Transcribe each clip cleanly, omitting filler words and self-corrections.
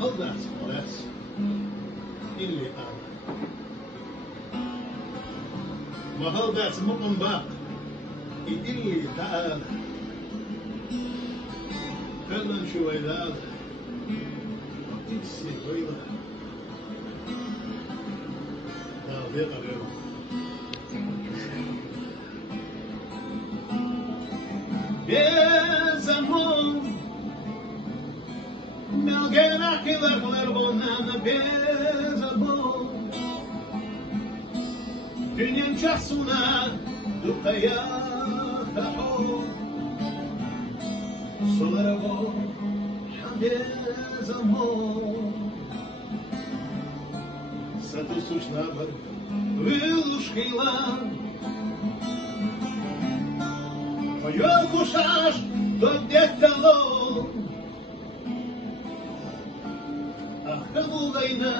Mahal that's less. Illi ala. Mahal that's mukambak. Illi ta'ala. Kallan shuwaydala. Itsi wayla. Daviqa lewa. Bezamon. Melgena kilar lergonana bezamon. Dünyan çasuna dukaya tahon. Solara bo bezamon. Satu sushnabar vilushkilan. Oyol kushash do detalon. Ahkamulgayna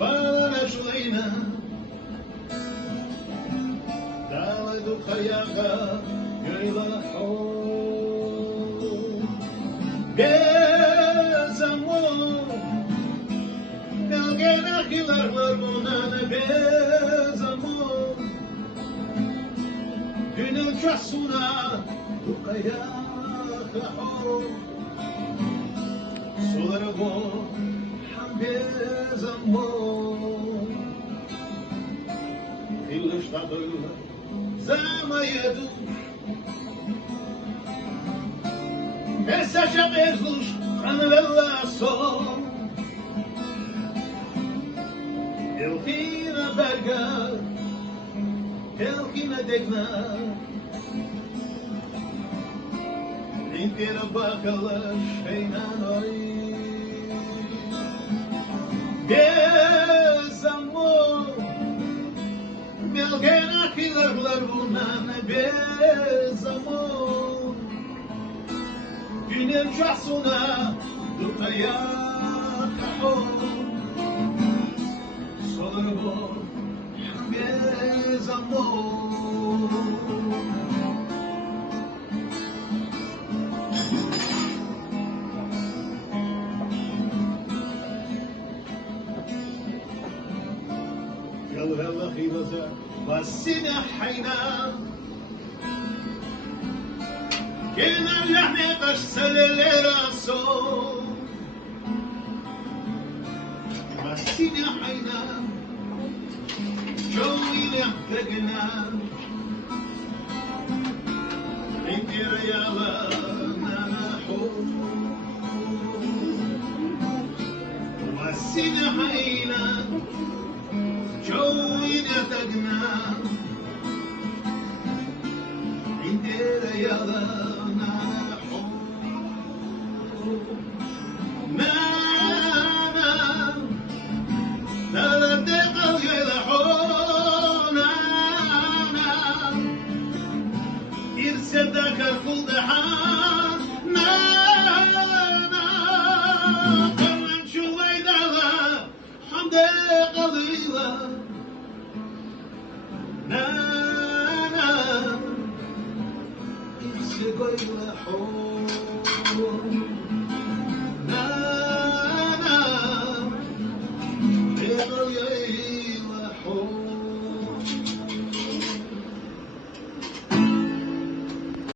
barashlayna. Dalay dukhayaka yaylahon. Bezamon. Melgena kilar lergonana bezamon. Günün çasuna dukaya kahon. Solara bo bezamon. Illish tadulla zamayedu. Mesaj'a bezluş kanvella son. Elkina berga, elkina degna. Intera bakala şeynanoy. Bezamor, melgena kilarlar bunana bezamor. Günem çasuna dukaya kahon. Solarbo bezamor. يلا خيبزة والسنة حينا كنا اللحم قشسل الرسول والسنة حينا جوي لحتقنا انت رياضة نحو والسنة حينا جوي نتقنا انترا يلا نحو نانا لا تقل يلحو نانا يرسدك الكل دحان نانا كمان شوي دلا حمد قليلا نانا يسيقوا يلحون